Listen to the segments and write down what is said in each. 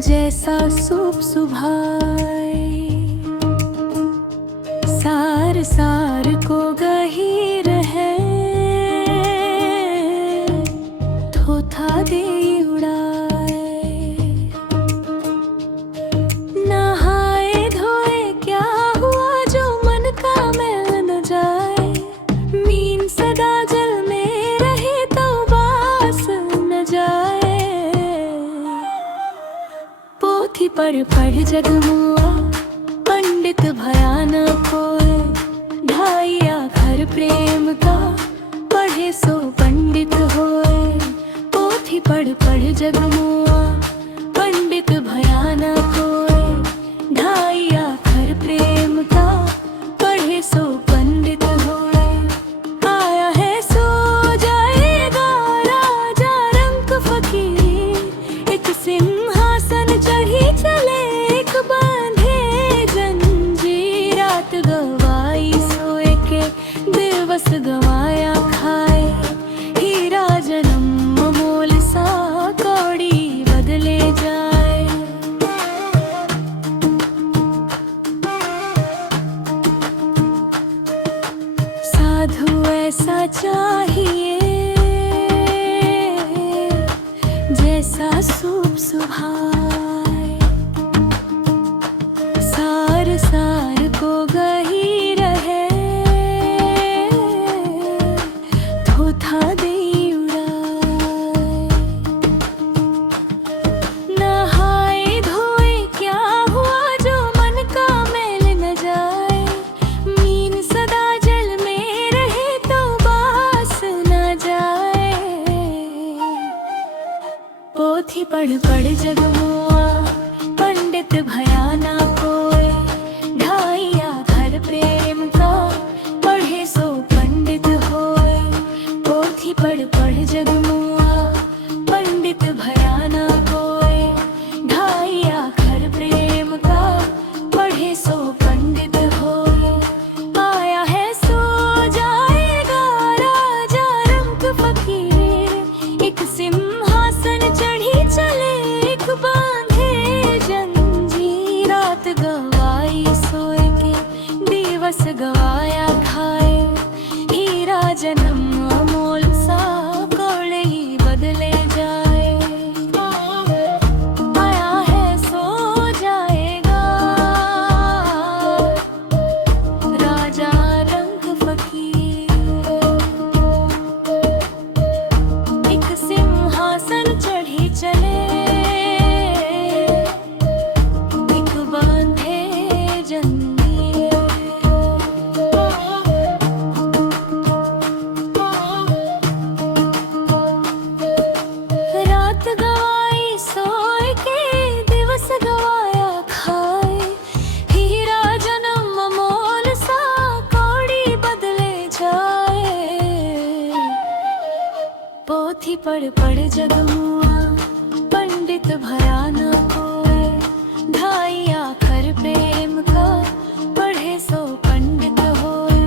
जैसा सूप सुभाए, सार सार को गहीर है, थोथा दे उड़ाए। नहाए धोए क्या हुआ जो मन का मैल न जाए, मीन सदा जल में रहे तो बास न जाए। पोथी पढ़ जगमुआ पंडित भया न कोय, ढाइया घर प्रेम का पढ़े सो पंडित होए। पोथी पढ़ जगमुआ पंडित भया न कोय, ढाइया घर प्रेम का पढ़े सो पंडित होए। आया है सो जाएगा राजा रंक फकीर, एक सिंहासन चढ़ी चले एक बांधे जंजीर। रात गवाई सोए के दिवस गवाया खाए, हीरा जन्म मोल सा कौड़ी बदले जाए। साधु ऐसा चाहिए जैसा सूप सुभाए, सार सार को गहीर है, थोथा दे उड़ाए। नहाए धोए क्या हुआ जो मन का मैल न जाए, मीन सदा जल में रहे तो बास न जाए। पोथी पढ़ जगमुआ पंडित भया न कोय, ढाइया घर प्रेम का पढ़े सो पंडित होए। पोथी पढ़ जगमुआ पंडित भया न कोय, ढाइया घर प्रेम का पढ़े सो पंडित होए। आया है सो जाएगा राजा रंक फकीर, एक सिंहासन चढ़ी चले एक बांधे जंजीर। रात गवाई सोए के दिवस गवाया खाए, हीरा जन्म अमोल सा कौड़े ही बदले जाए। आया है सो जाएगा राजा रंग फकीर, एक सिंहासन चढ़ी चले एक बांधे जंजीर। रात गवाई सोए के दिवस गवाया खाए, हीरा जन्म मोल सा कौड़ी बदले जाए। पोथी पढ़ जगमुआ पंडित भया न कोय, ढाइया घर प्रेम का पढ़े सो पंडित होए।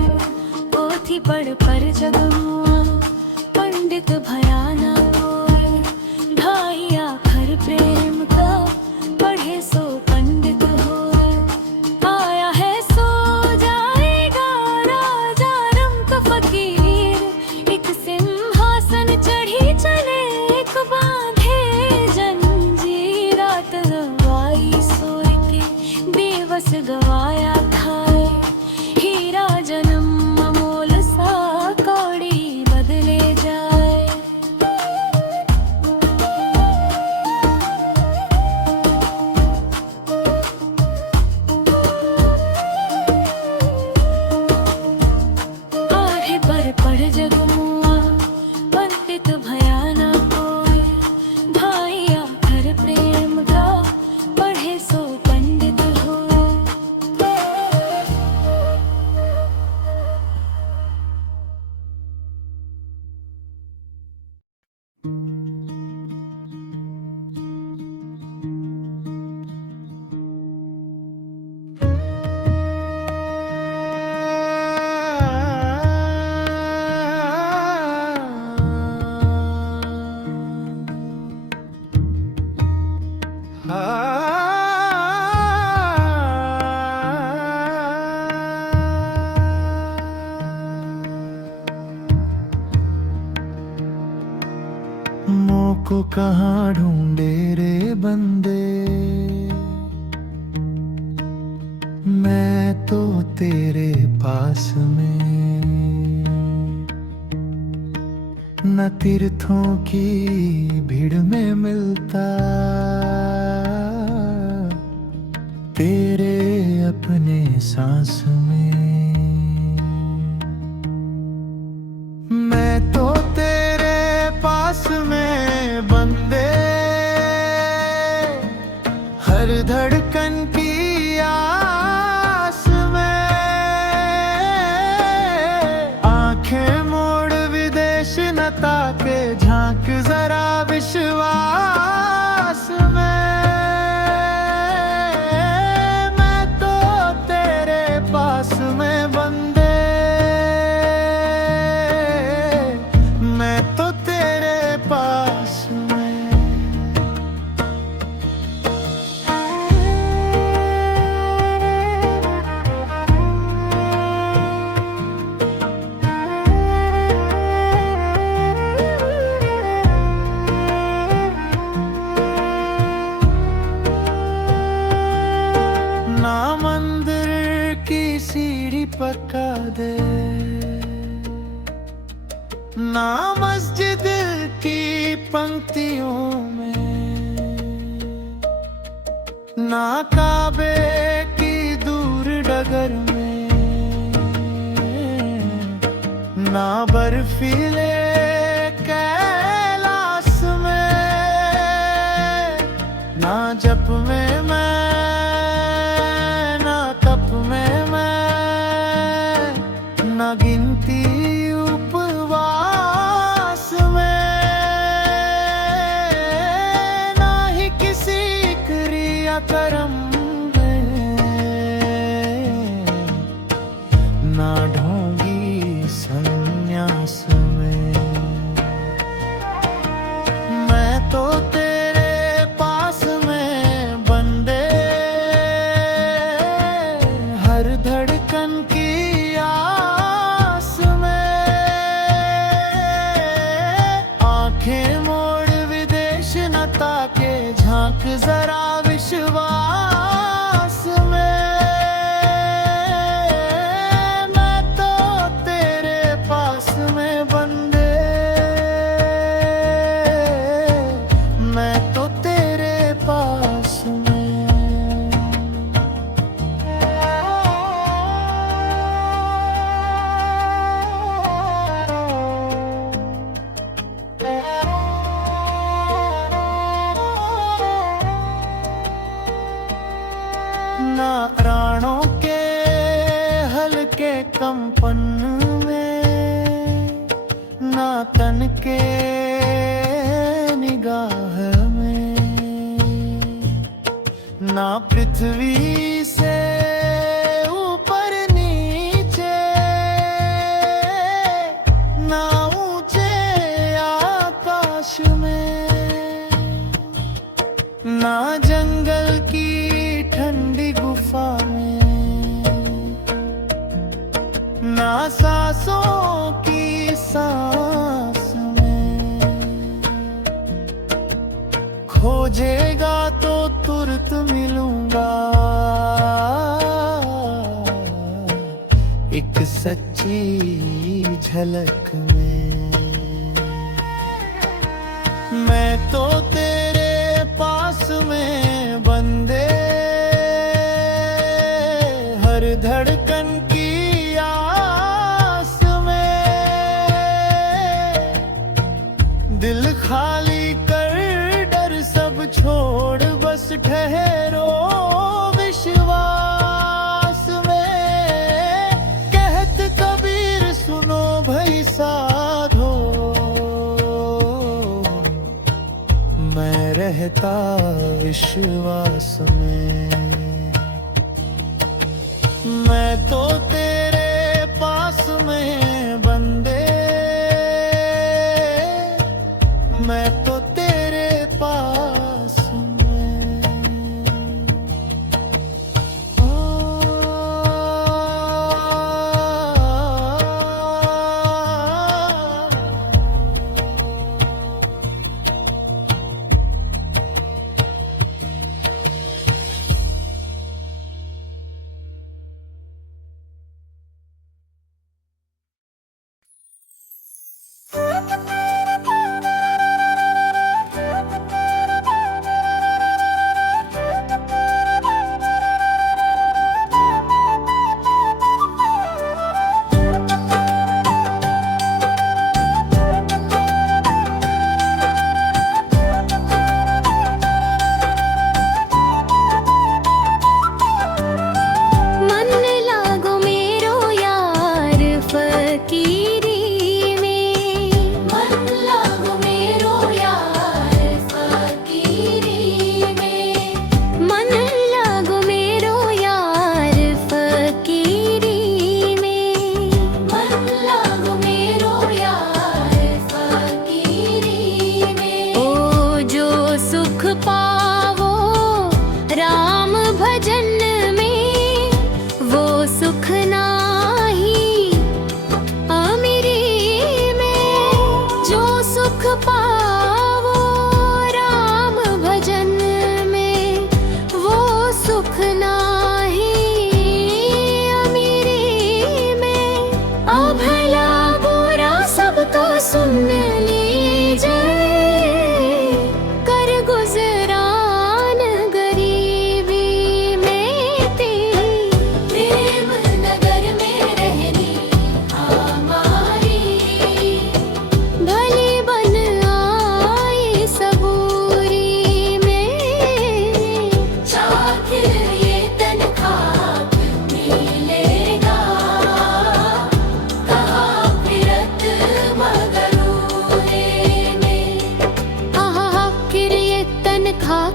पोथी पढ़ जगमुआ पंडित भया न कोय, ढाइया घर प्रेम का पढ़े सो पंडित होए। आया है सो जाएगा राजा रंक फकीर, एक सिंहासन चढ़ी चले एक बांधे को कहाँ ढूंढे रे बंदे, मैं तो तेरे पास में न तीर्थों की भीड़ में मिलता, तेरे अपने सांस में। मैं तो तेरे पास में बंदे, हर धड़कन की आस में, आंखें मोड़ विदेश न ताके, झांक जरा विश्वास में। मैं तो तेरे पास में बंदे, मैं तो तेरे पास में। ना मंदिर की सीढ़ी पक्का दे, ना मस्जिद की पंक्तियों में, ना काबे की दूर डगर में, ना बर्फीले कैलाश में, ना जप में मैं, ना तप में मैं, ना गिनती उपवास में, ना ही किसी क्रिया कर्म में, ना ढोंगी संन्यास में। मैं तो तेरे पास में बंदे, हर धड़कन की आस में, आंखें मोड़ विदेश न ताके, झांक जरा विश्वास में। मैं तो तेरे पास में बंदे, मैं तो तेरे पास में। ना प्राणों के हल्के कंपन में, ना तन के निगाह में, ना पृथ्वी से ऊपर नीचे, ना ऊंचे आकाश में, ना जंगल की ठंडी गुफा में, ना सांसों की सांस में। खोजेगा तो तुरंत मिलूंगा, एक सच्ची झलक में। मैं तो तेरे पास में बंदे, हर धड़कन की आस में, दिल खाली कर डर सब छोड़, बस ठहरो विश्वास में। कहत कबीर सुनो भई साधो, मैं रहता विश्वास में। मैं तो तेरे पास में बंदे, मैं तो तेरे पास में।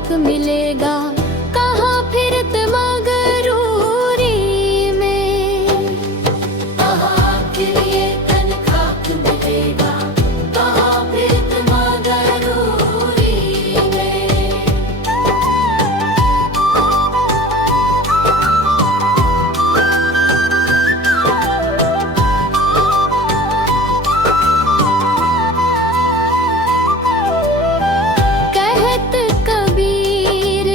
खाक मिलेगा, कहाँ फिरत मगरूरी में। कहाँ फिर ये तन खाक मिलेगा, कहाँ फिरत मगरूरी में। कहत कबीर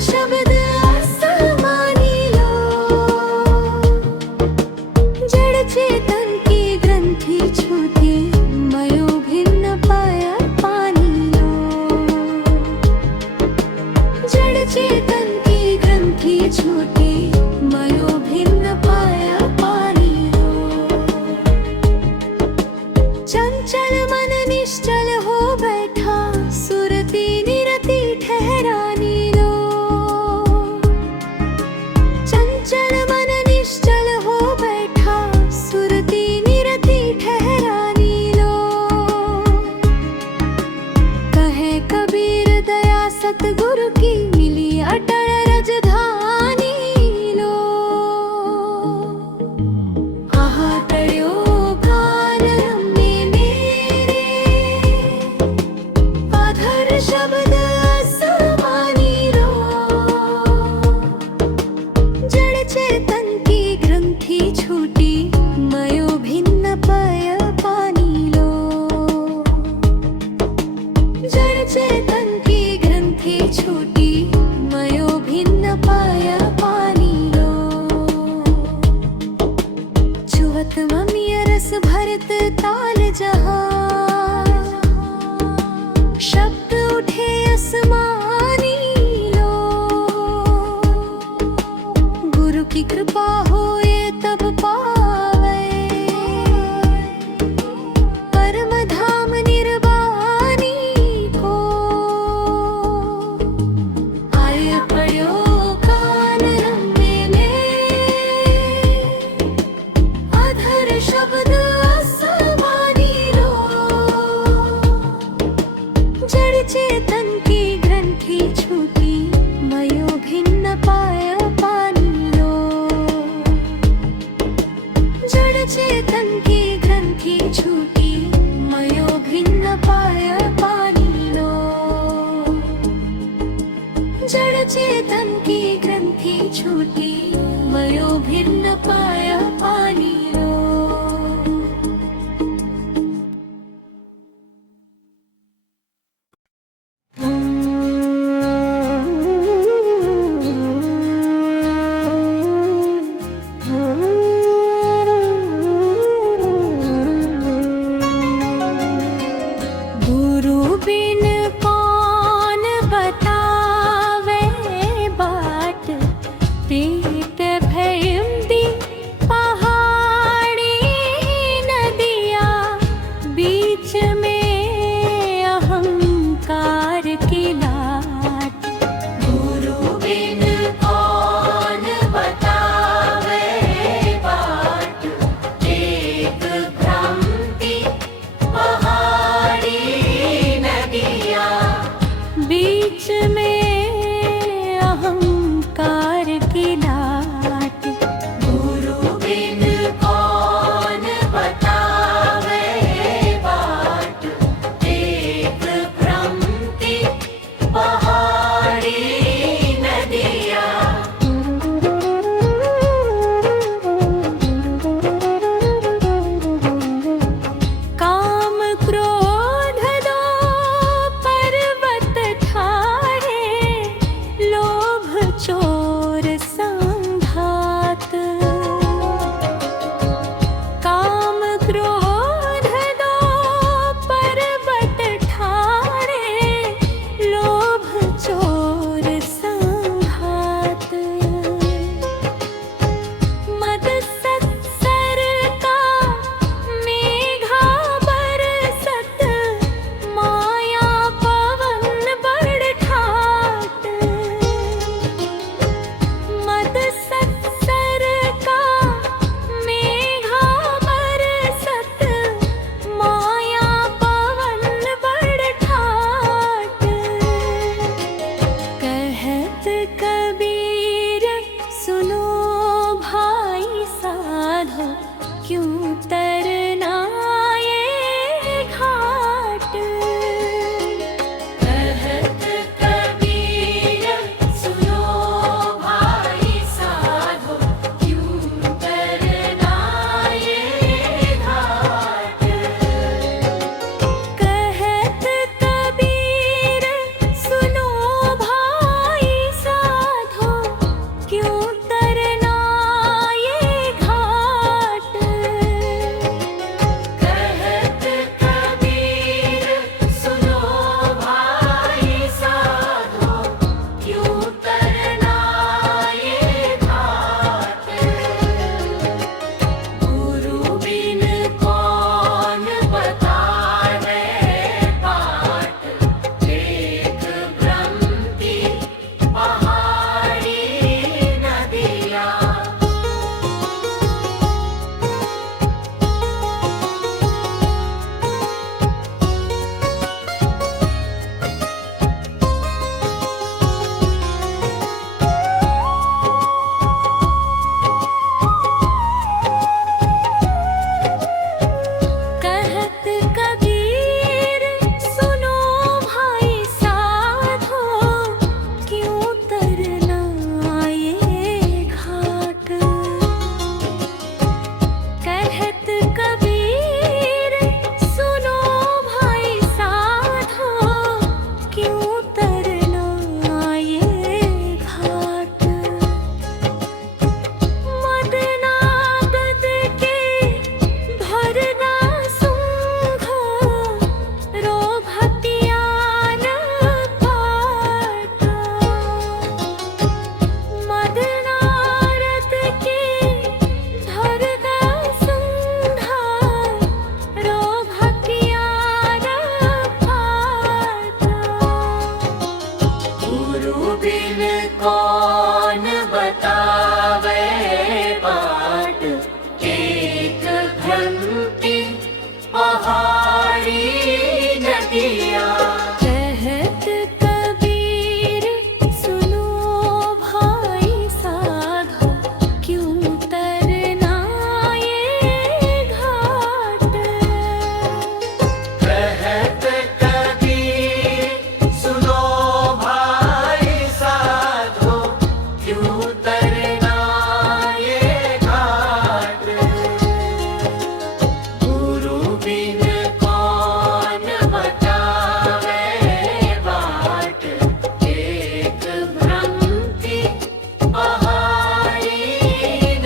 शब्द आसमानी लो, जड़ चेतन की ग्रंथि छूती मयो भिन्न पाया पानी लो, जड़ चेतन की ग्रंथि छूती मयो भिन्न पाया पानी लो, चंचल मन निश्चल हो बैठा सुरती निरति ठहरानी लो, चंचल मन निश्चल हो बैठा सुरती निरति ठहरानी लो, कहे कबीर दया सतगुरु की मिली अटल राजधानी लो, आहा तड़्यो कान में मेरे, पाधर शब्द आसमानी लो, जड़ चेतन की ग्रंथि छूटी मयो भिन्न पाया पानी लो, जड़ चेतन की ग्रंथि छूटी मयो भिन्न पाया पानी लो, छुवत ममिय रस भरत ताल जहाँ, शब्द उठे आसमानी लो, गुरु की कृपा होए तब पावे परम धाम निर्वाणी को, आय पड़्यो कान में मेरे, अधर शब्द आसमानी लो, जड़ चेतन की ग्रंथि छूटी मयो भिन्न पाया पानी लो, जड़ चेतन की ग्रंथि छूटी मयो भिन्न पाया पानी लो, जड़ चेतन की ग्रंथि छूटी मयो भिन्न पाया पानी लो। गुरु बिन कौन बतावे बाट, पीत भयंदी पहाड़ी नदिया, बीच में अहंकार की लाट, गुरु बिन कौन बतावे बाट, एक भ्रांति पहाड़ी नदिया, बीच में अहंकार की लाट, गुरु बिन कौन बतावे बाट, एक भ्रांति पहाड़ी नदिया। काम क्रोध दो पर्वत ठाड़े, लोभ चोर संघात, काम क्रोध दो पर्वत ठाड़े, लोभ चोर संघात, मद सत्सर का मेघा बरसत, माया पवन बड़ ठाट, गुरु बिन कौन बतावे बाट, एक भ्रमती पहाड़ी नदिया। कहत कबीर सुनो भाई साधो, क्यों तरना ये घाट। कहत कबीर सुनो भाई साधो, क्यों तरना ये घाट। गुरु बिन कौन बतावे बाट, एक भ्रमती पहाड़ी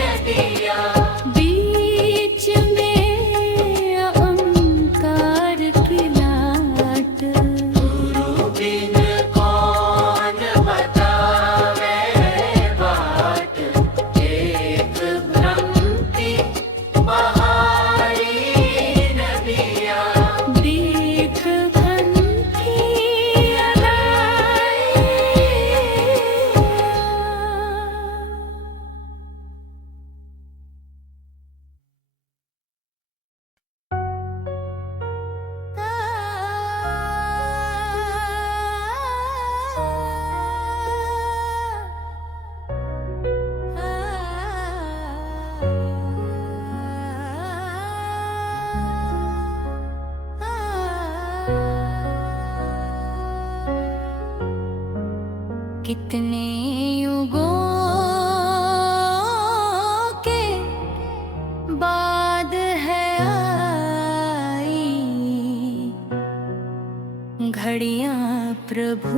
नदिया। बीच में ओंकार की लाट, गुरु बिन कौन बतावे बाट, एक भ्रमती पहाड़ी नदिया। देख बनती अलाए। कितने युगों के बाद है आई घड़ियां प्रभु